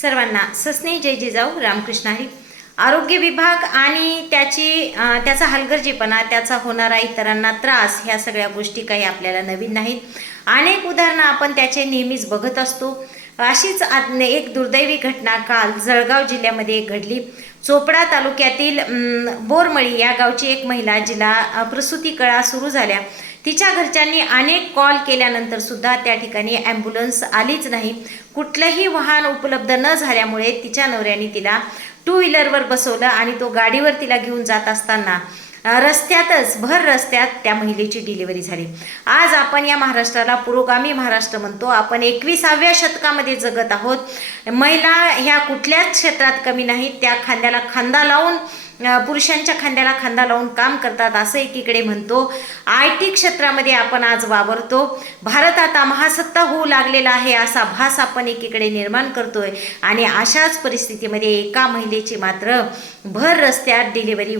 सर्वांना सस्ने जय जिजाऊ रामकृष्ण हरी. आरोग्य विभाग आणि त्याचा हलगर्जीपणा, त्याचा होणारा इतरांना त्रास, ह्या सगळ्या गोष्टी काही आपल्याला नवीन नाहीत. अनेक उदाहरणं आपण त्याचे नेहमीच बघत असतो. अशीच एक दुर्दैवी घटना काल जळगाव जिल्ह्यामध्ये घडली. चोपडा तालुक्यातील बोरमळी या गावची एक महिला, जिला प्रसूती कळा सुरू झाल्या, तिच्या घरच्यांनी अनेक कॉल केल्यानंतर सुद्धा त्या ठिकाणी ॲम्ब्युलन्स आलीच नाही. कुठलंही वाहन उपलब्ध न झाल्यामुळे तिच्या नवऱ्याने तिला टू व्हीलरवर बसवलं आणि तो गाडीवर तिला घेऊन जात असताना भर रस्त्यात त्या महिलेची डिलिव्हरी झाली. आज आपण या महाराष्ट्राला पुरोगामी महाराष्ट्र म्हणतो. आपण 21व्या शतकामध्ये जगत आहोत. महिला ह्या कुठल्याच क्षेत्रात कमी नाहीत. त्या खांद्याला खांदा लावून, पुरुषांच्या खांद्याला खांदा लावून काम करतात असं एकीकडे म्हणतो. IT क्षेत्रामध्ये आपण आज वावरतो. भारत आता महासत्ता होऊ लागलेला आहे असा भास आपण एकीकडे निर्माण करतोय. आणि अशाच परिस्थितीमध्ये एका महिलेची मात्र भर रस्त्यात डिलिव्हरी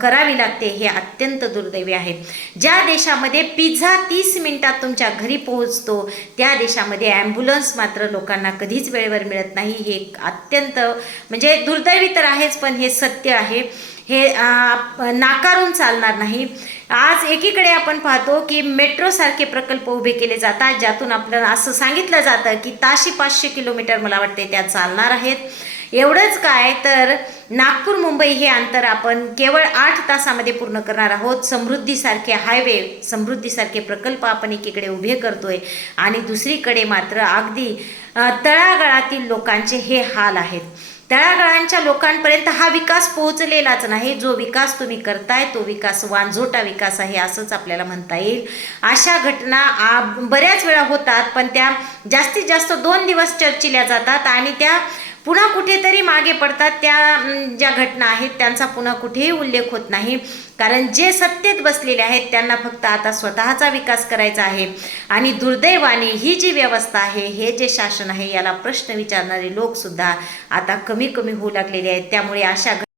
करावी लागते. हे अत्यंत दुर्दैवी आहे. ज्या देशामध्ये पिझ्झा 30 मिनिटात तुमच्या घरी पोहोचतो, त्या देशामध्ये ॲम्ब्युलन्स मात्र लोकांना कधीच वेळेवर मिळत नाही. हे अत्यंत म्हणजे दुर्दैवी तर आहेच, पण हे सत्य आहे. हे नाकारून चालणार नाही. आज एकीकडे आपण पाहतो की मेट्रोसारखे प्रकल्प उभे केले जातात, ज्यातून आपल्याला असं सांगितलं जातं की ताशी 500 किलोमीटर मला वाटते त्या चालणार आहेत. एवढंच काय, तर नागपूर मुंबई हे अंतर आपण केवळ 8 तासामध्ये पूर्ण करणार आहोत. समृद्धीसारखे हायवे, समृद्धीसारखे प्रकल्प आपण एकीकडे उभे करतोय आणि दुसरीकडे मात्र अगदी तळागाळातील लोकांचे हे हाल आहेत. तळागाळांच्या लोकांपर्यंत हा विकास पोहोचलेलाच नाही. जो विकास तुम्ही करताय तो विकास वांझोटा विकास आहे असंच आपल्याला म्हणता येईल. अशा घटना बऱ्याच वेळा होतात, पण त्या जास्तीत जास्त 2 दिवस चर्चिल्या जातात आणि त्या पुन्हा कुठेतरी मागे पडतात. त्या ज्या घटना आहेत त्यांचा पुन्हा कुठेही उल्लेख होत नाही. कारण जे सत्तेत बसलेले आहेत त्यांना फक्त आता स्वतःचा विकास करायचा आहे. आणि दुर्दैवाने ही जी व्यवस्था आहे, हे जे शासन आहे, याला प्रश्न विचारणारे लोकसुद्धा आता कमी कमी होऊ लागलेले आहेत. त्यामुळे अशा